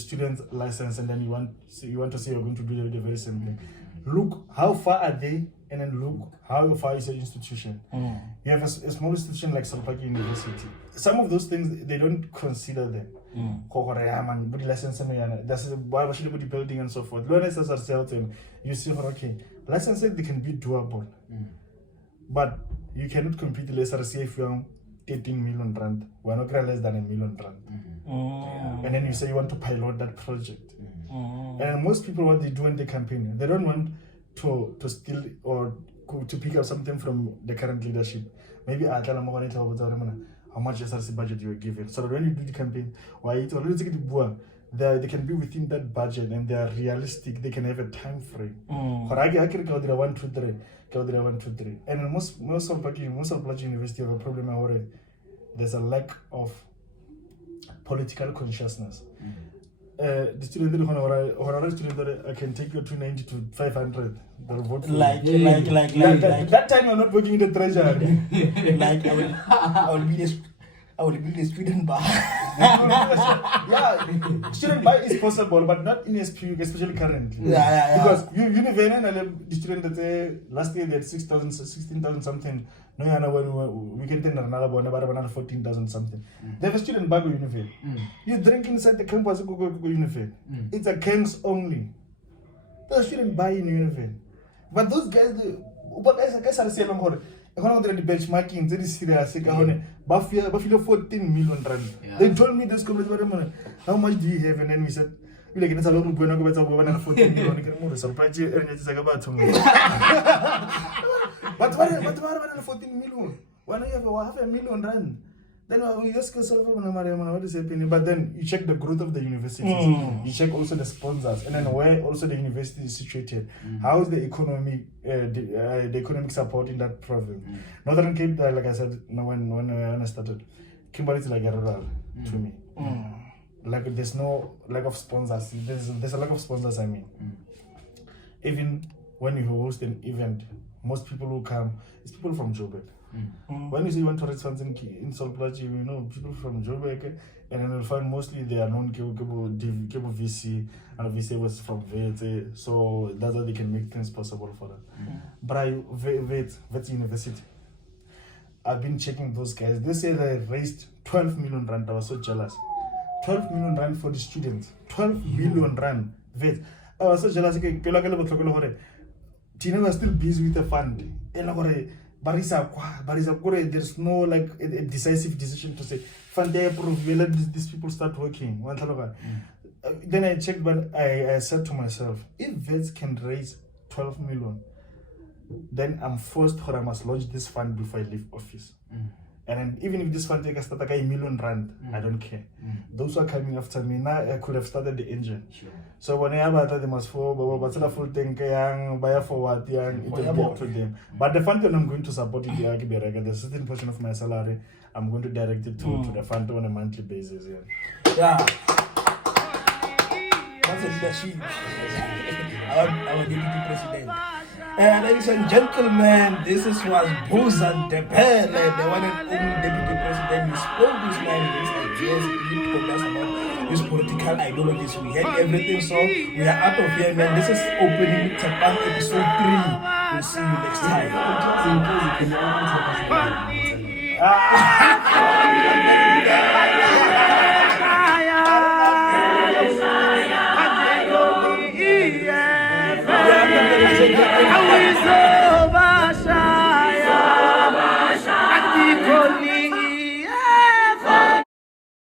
students license, and then you want to say you're going to do the very same thing. Look how far are they, and then look how far is your institution. You have a small institution like Salpaki University. Some of those things, they don't consider them. License, that's why should be building and so forth. Learn SRC, you see, okay, licenses, they can be doable. But you cannot compete with SRC if you're 18 million rand. We're not less than $1 million rand. And then you say you want to pilot that project. And most people, what they do when they campaign, they don't want to steal or to pick up something from the current leadership. Maybe I tell them how much SRC budget you are given. So that when you do the campaign, they can be within that budget and they are realistic. They can have a time frame. And most of Black university have a problem where there's a lack of political consciousness. The student that can take you 290 to 500. They'll vote for like that time you're not working in the treasury. Like I will build a student bar. Yeah, student buy is possible, but not in SPU, especially currently. Yeah. Because the student that last year they had 16,000 something. No, we can tell another 14,000 something. They have a student bar with Unifair. You drink inside the campus, go Unifair. It's a gangs only. The student buy in Unifair. But those guys, are selling the benchmarking, very serious. Buffalo 14 million rand. They told me this community, how much do you have? And then we said, we like a lot of going to go 14 million. Surprise you, and it's about to me. But what 14 million? When you have $500,000 rand, then we just go what is happening. But then you check the growth of the universities, you check also the sponsors, and then where also the university is situated. How is the economy, the economic support in that province? Northern Cape, like I said, when I started, Kimberley is like a rural to me. Like there's no lack of sponsors. There's a lack of sponsors. I mean, even when you host an event, most people who come is people from Joburg. When you say you want to raise funds in Solplachi, you know, people from Joburg, and then you'll find mostly they are non-cable VC, and VC was from VET, so that's how they can make things possible for them. But VET University, I've been checking those guys. They say they raised 12 million rand. I was so jealous. 12 million rand for the students. 12 million rand. VET. I was so jealous. Tina was still busy with the fund. There's no like a decisive decision to say fund they approve, we let these people start working. Then I checked, but I said to myself, if VETs can raise 12 million, then I'm forced or I must launch this fund before I leave office. And then even if this fund takes start like R1 million, I don't care. Those who are coming after me now, I could have started the engine. Sure. So when I have they must fall, but full tank buy forward it will be up to them. But the fund I'm going to support it, there's a certain portion of my salary I'm going to direct it to the fund on a monthly basis. Yeah. That's a leadership. Our deputy president. Ladies and gentlemen, this was Buza Ndebele, the one and only deputy president. He spoke his mind, his ideas, he told us about his political ideologies. We had everything, so we are out of here, man. This is opening Japan episode 3. We'll see you next time.